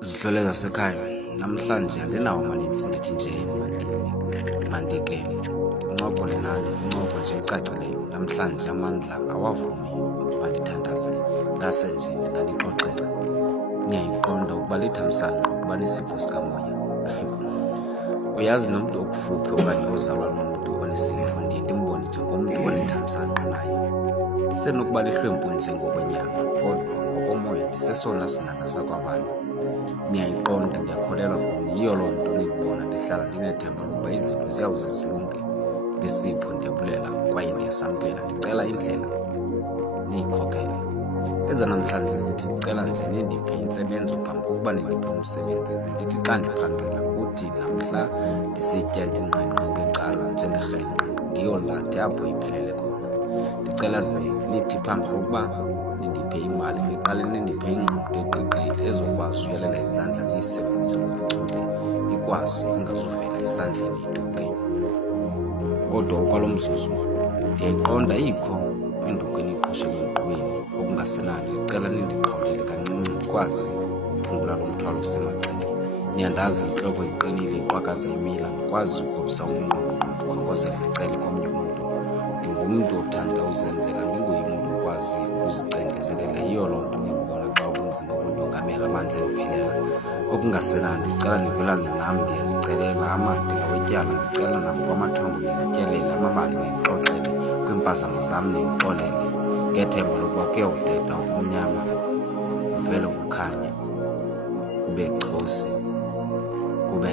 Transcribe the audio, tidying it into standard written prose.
Zihlole zasekhaya namhlanje andinawo amanintsi ndithi nje mandike uncokole nani incoko nje ecacileyo. Namhlanje amandla awavumi ukuba ndithandaze, ngase nje ndinganixoxela. Niyayiqonda ukuba lithamsanqa ukuba nesipho sikamoya. Uyazi nomntu okufuphi okanye ozalwa nomntu onesipho ndiye ndimbone njengomntu onethamsanqa naye. Ndisenokuba lihlwempu nje ngokwenyama, kodwa ngokomoya ndisesona sinanga sakwabantu. Niyayiqonda, ndiyakholelwa kuni, yiyo loo nto niyibona ndihlala ndinethemba lokuba izinto ziyawuze zilunge. Ngesipho ndiyabulela kwaye ndiyasamkela, ndicela indlela niyikhokele. Eza namhlanje zithi ndicela nje nindiphe intsebenzo phambi kokuba nindiphe umsebenzi. Zindithi xa ndiphangela kuthi namhla ndisitya ndingqengqe ngecala njengerhenqe ndiyolade apho iphelele khona. Ndicela ze nithi phambi kokuba nindiphe imali niqale nindiphe ingqondo eqiqile ezokwazi uyelela izandla ziyisebenzise ngobuchule, ikwazi ingazuvela esandleni iduke. Kodwa okwalo mzuzu ndiyayiqonda ikho induku eniyiqhoshele emqubeni okungasenani. Ndicela nindiqhawulele kancinci ndikwazi ukuphungula lo mthwalo usemagxeni. Niyandazi intloko iqinile iqwakaza imila, ndikwazi ukubisa umnqonqo ndikhongozela ndicele komnye umntu. Ndingumntu othanda uzenzela, ndinguye umntu okwazi ukuzicengezelela. Yiyo loo nto nindibona xa ubunzima bundongamela amandla endiphelela okungasenani. Ndicela nivelane nam, ndiyazicelela amade ngawetyala. Ndicela nabo kwamathongo nindityelele, amabali nindixoxele, kwiimpazamo zam nindixolele, ngethemba lokuba kuyawudeda ubumnyama kuvele kukhanye, kube xosi, kube